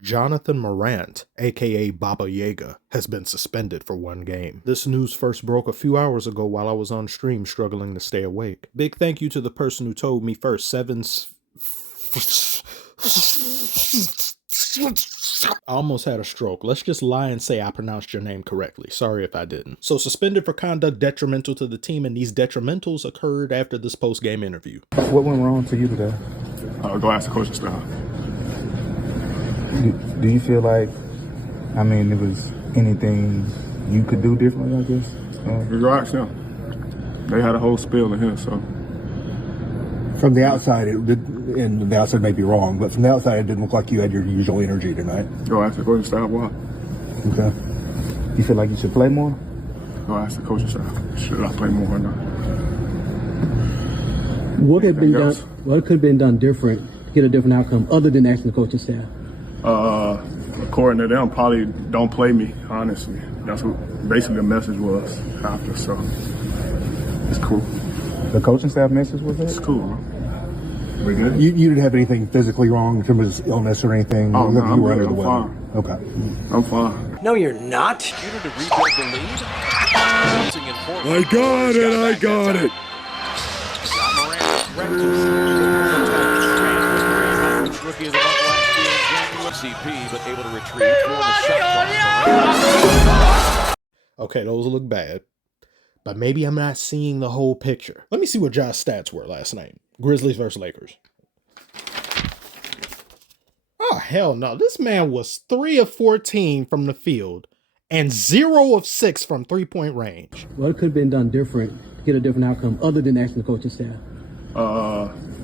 Jonathan Morant, aka Baba Yaga, has been suspended for one game. This news first broke a few hours ago while I was on stream struggling to stay awake. Big thank you to the person who told me first. I almost had a stroke. Let's just lie and say I pronounced your name correctly. Sorry if I didn't. So suspended for conduct detrimental to the team, and these detrimentals occurred after this post-game interview. What went wrong to you today? Go ask the coaching staff. Do you feel like, there was anything you could do differently, I guess? You ask them. They had a whole spiel in here, so. From the outside, and the outside may be wrong, but from the outside, it didn't look like you had your usual energy tonight. Go ask the coaching staff why. Okay. You feel like you should play more? Go ask the coaching staff. Should I play more or not? What could have been done different to get a different outcome other than asking the coaching staff? According to them, probably don't play me, honestly. That's what basically the message was after, so it's cool. The coaching staff message was It's it? cool, bro. We good? You didn't have anything physically wrong in terms of illness or anything? Oh, no, You were I'm under the good. weather. I'm Okay. I'm fine. No, you're not. To rebuild the lead. I got it. Rookie of the month last year in January. CP, but able to retrieve for the shot. Okay, those look bad, but maybe I'm not seeing the whole picture. Let me see what Josh's stats were last night. Grizzlies versus Lakers. Oh, hell no. This man was 3 of 14 from the field and 0 of 6 from three-point range. What could have been done different to get a different outcome other than asking the coaching staff?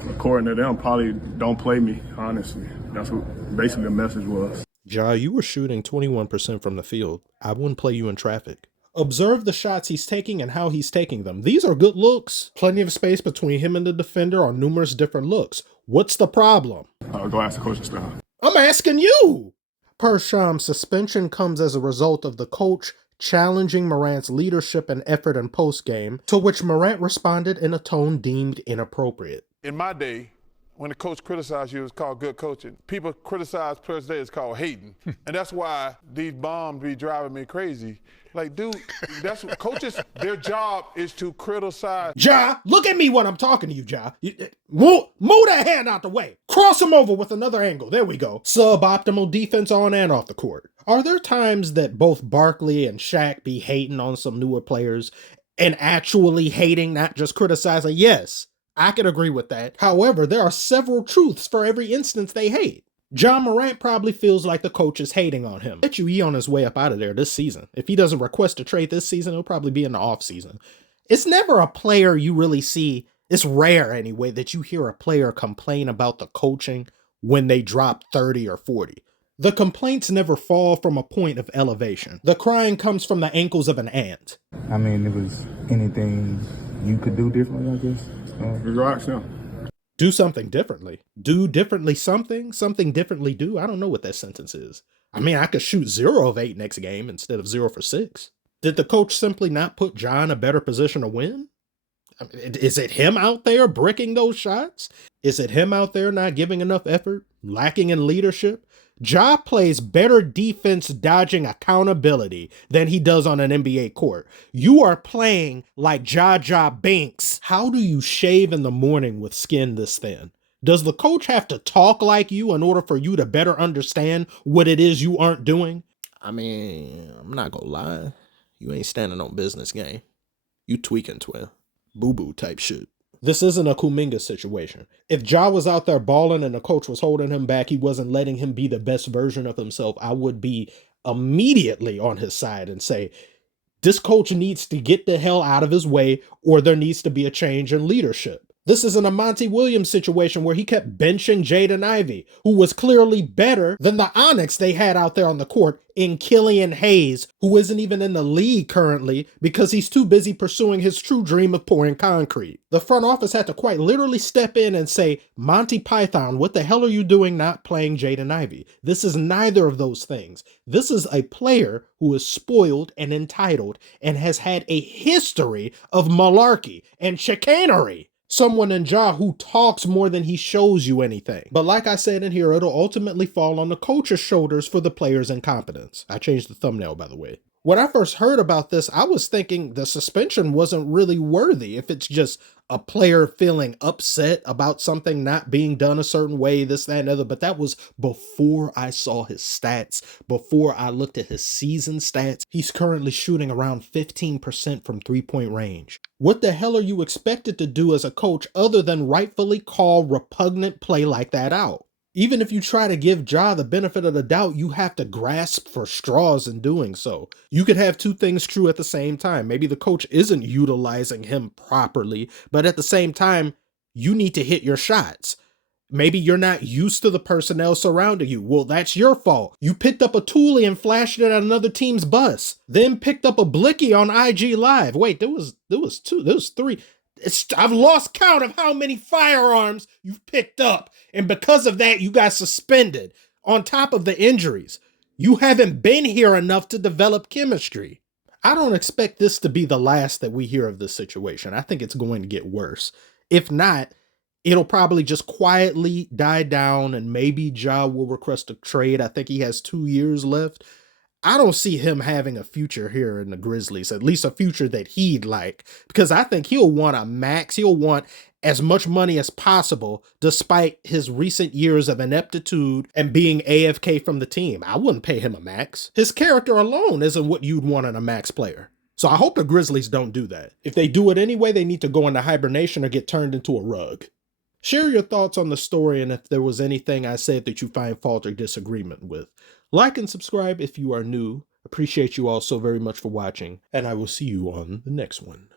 According to them, probably don't play me, honestly. That's what basically the message was. Ja, you were shooting 21% from the field. I wouldn't play you in traffic. Observe the shots he's taking and how he's taking them. These are good looks. Plenty of space between him and the defender on numerous different looks. What's the problem? Go ask the coaching staff. I'm asking you. Per Sham, suspension comes as a result of the coach challenging Morant's leadership and effort in postgame, to which Morant responded in a tone deemed inappropriate. In my day, when the coach criticized you, it was called good coaching. People criticize players today, it's called hating. And that's why these bombs be driving me crazy. Like, dude, that's what coaches, their job is to criticize. Ja, look at me when I'm talking to you, Ja. Move that hand out the way. Cross him over with another angle. There we go. Suboptimal defense on and off the court. Are there times that both Barkley and Shaq be hating on some newer players and actually hating, not just criticizing? Yes, I can agree with that. However, there are several truths for every instance they hate. Ja Morant probably feels like the coach is hating on him. Bet you he on his way up out of there this season. If he doesn't request a trade this season, it'll probably be in the offseason. It's never a player you really see. It's rare anyway that you hear a player complain about the coaching when they drop 30 or 40. The complaints never fall from a point of elevation. The crying comes from the ankles of an ant. There was anything you could do differently, I guess? You ask them. Do something differently. Do differently something? Something differently do? I don't know what that sentence is. I could shoot 0 of 8 next game instead of 0 for 6. Did the coach simply not put Ja in a better position to win? Is it him out there bricking those shots? Is it him out there not giving enough effort? Lacking in leadership? Ja plays better defense dodging accountability than he does on an NBA court. You are playing like Ja Binks. How do you shave in the morning with skin this thin? Does the coach have to talk like you in order for you to better understand what it is you aren't doing? I'm not gonna lie. You ain't standing on business, gang. You tweaking, twin. Boo-boo type shit. This isn't a Kuminga situation. If Ja was out there balling and the coach was holding him back, he wasn't letting him be the best version of himself, I would be immediately on his side and say, this coach needs to get the hell out of his way, or there needs to be a change in leadership. This isn't a Monty Williams situation where he kept benching Jaden Ivey, who was clearly better than the Onyx they had out there on the court in Killian Hayes, who isn't even in the league currently because he's too busy pursuing his true dream of pouring concrete. The front office had to quite literally step in and say, Monty Python, what the hell are you doing not playing Jaden Ivey? This is neither of those things. This is a player who is spoiled and entitled and has had a history of malarkey and chicanery. Someone in Ja who talks more than he shows you anything. But like I said in here, it'll ultimately fall on the coach's shoulders for the player's incompetence. I changed the thumbnail, by the way. When I first heard about this, I was thinking the suspension wasn't really worthy. If it's just a player feeling upset about something not being done a certain way, this, that, and other. But that was before I saw his stats, before I looked at his season stats. He's currently shooting around 15% from three-point range. What the hell are you expected to do as a coach other than rightfully call repugnant play like that out? Even if you try to give Ja the benefit of the doubt, you have to grasp for straws in doing so. You could have two things true at the same time. Maybe the coach isn't utilizing him properly, but at the same time, you need to hit your shots. Maybe you're not used to the personnel surrounding you. Well, that's your fault. You picked up a toolie and flashed it at another team's bus, then picked up a blicky on IG Live. Wait, there was three. I've lost count of how many firearms you've picked up. And because of that, you got suspended. On top of the injuries, you haven't been here enough to develop chemistry. I don't expect this to be the last that we hear of this situation. I think it's going to get worse. If not, it'll probably just quietly die down and maybe Ja will request a trade. I think he has 2 years left. I don't see him having a future here in the Grizzlies, at least a future that he'd like, because I think he'll want a max. He'll want as much money as possible, despite his recent years of ineptitude and being AFK from the team. I wouldn't pay him a max. His character alone isn't what you'd want in a max player. So I hope the Grizzlies don't do that. If they do it anyway, they need to go into hibernation or get turned into a rug. Share your thoughts on the story and if there was anything I said that you find fault or disagreement with. Like and subscribe if you are new. Appreciate you all so very much for watching, and I will see you on the next one.